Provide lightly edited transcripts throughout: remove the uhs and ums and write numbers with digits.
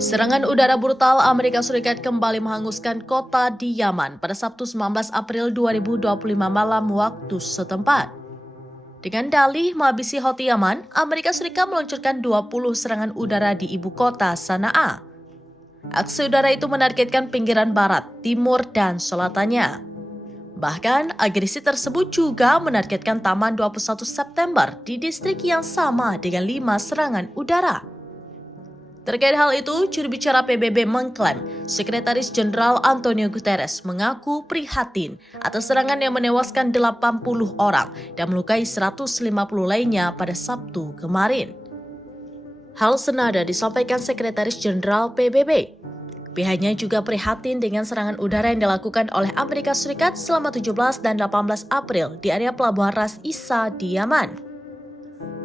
Serangan udara brutal Amerika Serikat kembali menghanguskan kota di Yaman pada Sabtu 19 April 2025 malam waktu setempat. Dengan dalih menghabisi Houthi Yaman, Amerika Serikat meluncurkan 20 serangan udara di ibu kota Sanaa. Aksi udara itu menargetkan pinggiran barat, timur, dan selatannya. Bahkan, agresi tersebut juga menargetkan Taman 21 September di distrik yang sama dengan 5 serangan udara. Terkait hal itu, juru bicara PBB mengklaim Sekretaris Jenderal Antonio Guterres mengaku prihatin atas serangan yang menewaskan 80 orang dan melukai 150 lainnya pada Sabtu kemarin. Hal senada disampaikan Sekretaris Jenderal PBB. Pihaknya juga prihatin dengan serangan udara yang dilakukan oleh Amerika Serikat selama 17 dan 18 April di area Pelabuhan Ras Isa di Yaman.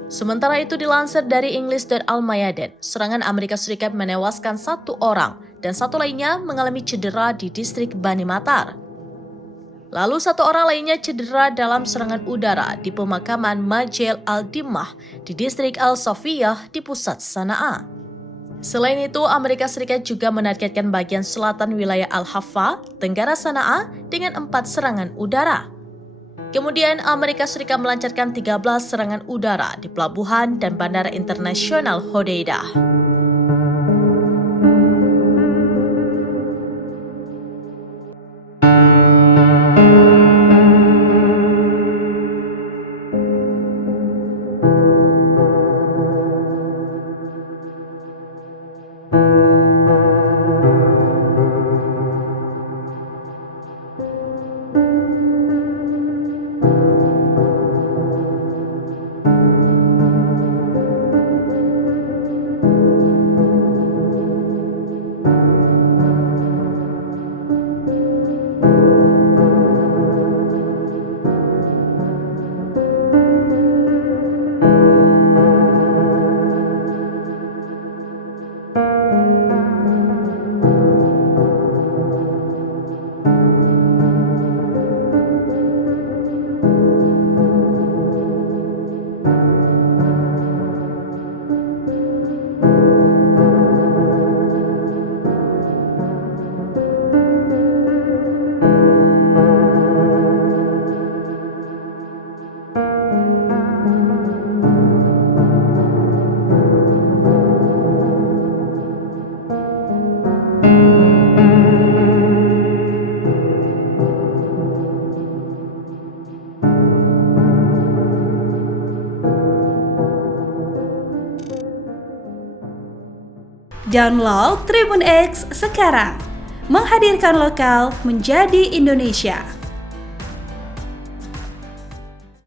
Sementara itu dilansir dari English.al-Mayadeen, serangan Amerika Serikat menewaskan 1 orang dan 1 lainnya mengalami cedera di distrik Bani Matar. Lalu 1 orang lainnya cedera dalam serangan udara di pemakaman Majel al-Dimmah di distrik Al-Safiyah di pusat Sanaa. Selain itu, Amerika Serikat juga menargetkan bagian selatan wilayah Al-Haffa, Tenggara Sanaa dengan 4 serangan udara. Kemudian Amerika Serikat melancarkan 13 serangan udara di pelabuhan dan bandara internasional Hodeidah. Download Tribun X sekarang, menghadirkan lokal menjadi Indonesia.